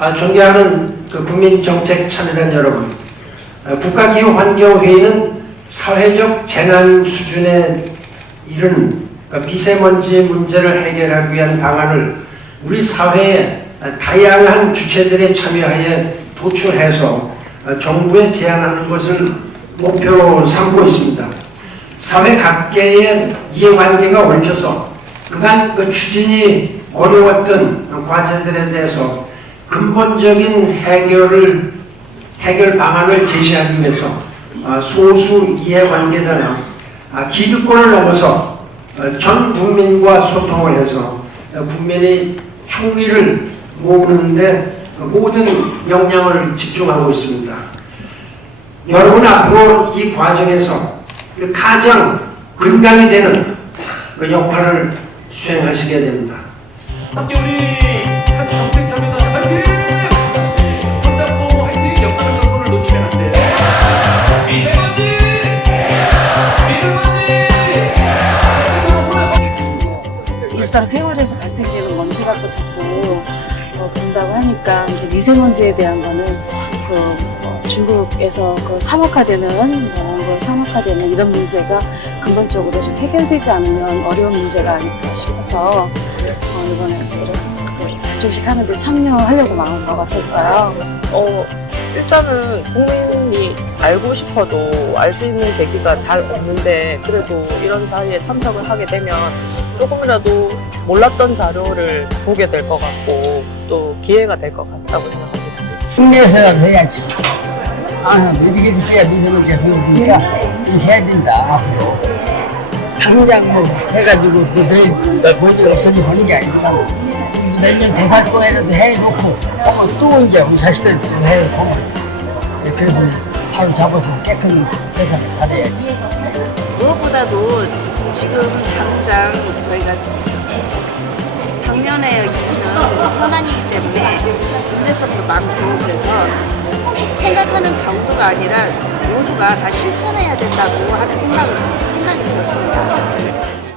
아, 존경하는 그 국민정책 참여단 여러분, 아, 국가기후환경회의는 사회적 재난 수준에 이른 그 미세먼지 문제를 해결하기 위한 방안을 우리 사회의 다양한 주체들의 참여하에 도출해서 어, 정부에 제안하는 것을 목표로 삼고 있습니다. 사회 각계의 이해관계가 얽혀서 그간 그 추진이 어려웠던 과제들에 대해서 근본적인 해결을 해결 방안을 제시하기 위해서 아, 소수 이해관계자나 아, 기득권을 넘어서 어, 전 국민과 소통을 해서 어, 국민의 총리를 모으는데 모든 역량을 집중하고 있습니다. 여러분 앞으로 이 과정에서 그 가장 근간이 되는 그 역할을 수행하시게 됩니다. 일상생활에서 발생되는 먼지 갖고 자꾸 어, 그런다고 하니까 이제 미세먼지에 대한 거는 그 어, 중국에서 그 사막화되는 뭐, 그 사막화되는 이런 문제가 근본적으로 좀 해결되지 않으면 어려운 문제가 아닐까 싶어서 어, 이번에 이제 이런 그 발족식 하는데 참여하려고 마음 먹었었어요. 어, 일단은 국민이 알고 싶어도 알 수 있는 계기가 잘 없는데 그래도 이런 자리에 참석을 하게 되면 조금이라도 몰랐던 자료를 보게 될 것 같고 또 기회가 될 것 같다고 생각합니다. 국내에서 해야지. 아, 해야 미세먼지가 좋으니까 이렇게 해야 된다, 앞으로. 당장 뭐 해가지고 뭐 내일 먼지 없어지고 하는 게 아니라 내년 대살동에라도 해놓고 또 이제 우리 자식들 또 해놓고 그래서 발 잡아서 깨끗한 세상 살아야지. 무엇보다도 지금 당장 저희가 상면에 있는 현안이기 때문에 문제성도 많고 그래서 생각하는 정도가 아니라 모두가 다 실천해야 된다고 하는 생각을 생각이 들었습니다.